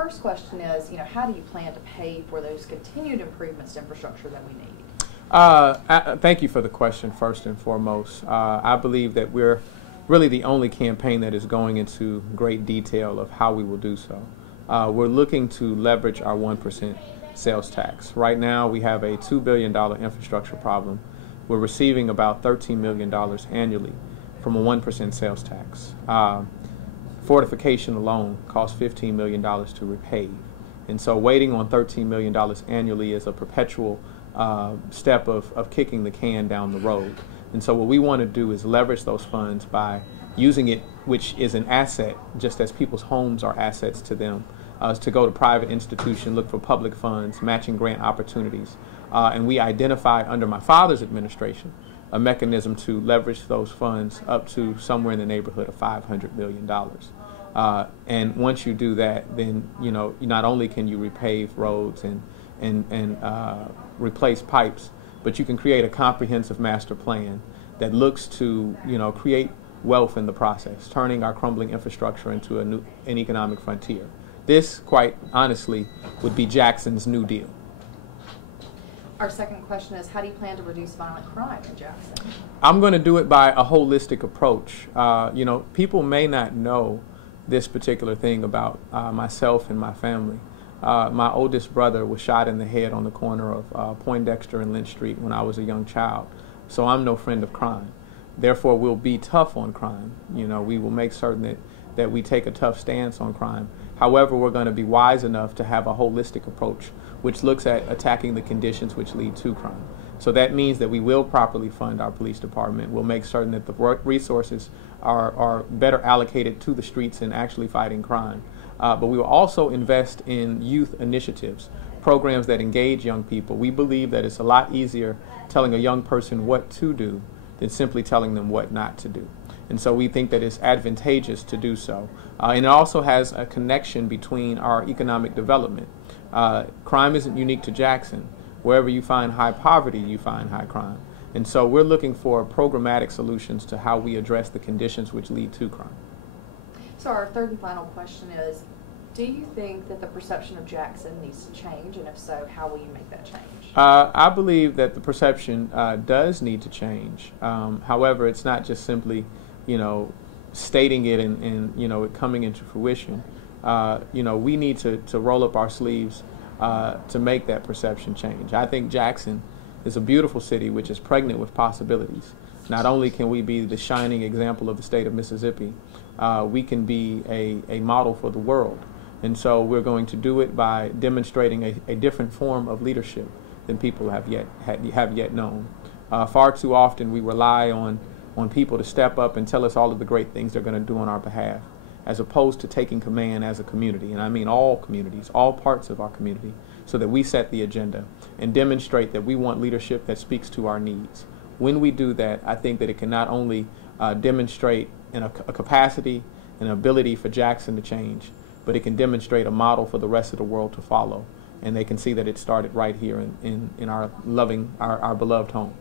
first question is, how do you plan to pay for those continued improvements to infrastructure that we need? Thank you for the question, first and foremost. I believe that we're really the only campaign that is going into great detail of how we will do so. We're looking to leverage our 1% sales tax. Right now we have a $2 billion infrastructure problem. We're receiving about $13 million annually from a 1% sales tax. Fortification alone costs $15 million to repave. And so waiting on $13 million annually is a perpetual step of kicking the can down the road. And so what we want to do is leverage those funds by using it, which is an asset, just as people's homes are assets to them, to go to private institutions, look for public funds, matching grant opportunities. And we identified under my father's administration a mechanism to leverage those funds up to somewhere in the neighborhood of $500 million. And once you do that, then not only can you repave roads and replace pipes, but you can create a comprehensive master plan that looks to create wealth in the process, turning our crumbling infrastructure into an economic frontier. This, quite honestly, would be Jackson's New Deal. Our second question is, how do you plan to reduce violent crime in Jackson? I'm going to do it by a holistic approach. People may not know this particular thing about myself and my family. My oldest brother was shot in the head on the corner of Poindexter and Lynch Street when I was a young child. So I'm no friend of crime. Therefore, we'll be tough on crime. We will make certain that we take a tough stance on crime. However, we're going to be wise enough to have a holistic approach which looks at attacking the conditions which lead to crime. So that means that we will properly fund our police department. We'll make certain that the resources are better allocated to the streets and actually fighting crime. But we will also invest in youth initiatives, programs that engage young people. We believe that it's a lot easier telling a young person what to do than simply telling them what not to do. And so we think that it's advantageous to do so. And it also has a connection between our economic development. Crime isn't unique to Jackson. Wherever you find high poverty, you find high crime. And so we're looking for programmatic solutions to how we address the conditions which lead to crime. So our third and final question is, do you think that the perception of Jackson needs to change? And if so, how will you make that change? I believe that the perception does need to change. However, it's not just simply, stating it and it coming into fruition. We need to roll up our sleeves to make that perception change. I think Jackson is a beautiful city which is pregnant with possibilities. Not only can we be the shining example of the state of Mississippi, we can be a model for the world. And so we're going to do it by demonstrating a different form of leadership than people have yet known. Far too often we rely on people to step up and tell us all of the great things they're going to do on our behalf, as opposed to taking command as a community, and I mean all communities, all parts of our community, so that we set the agenda and demonstrate that we want leadership that speaks to our needs. When we do that, I think that it can not only demonstrate a capacity and an ability for Jackson to change, but it can demonstrate a model for the rest of the world to follow, and they can see that it started right here in our beloved home.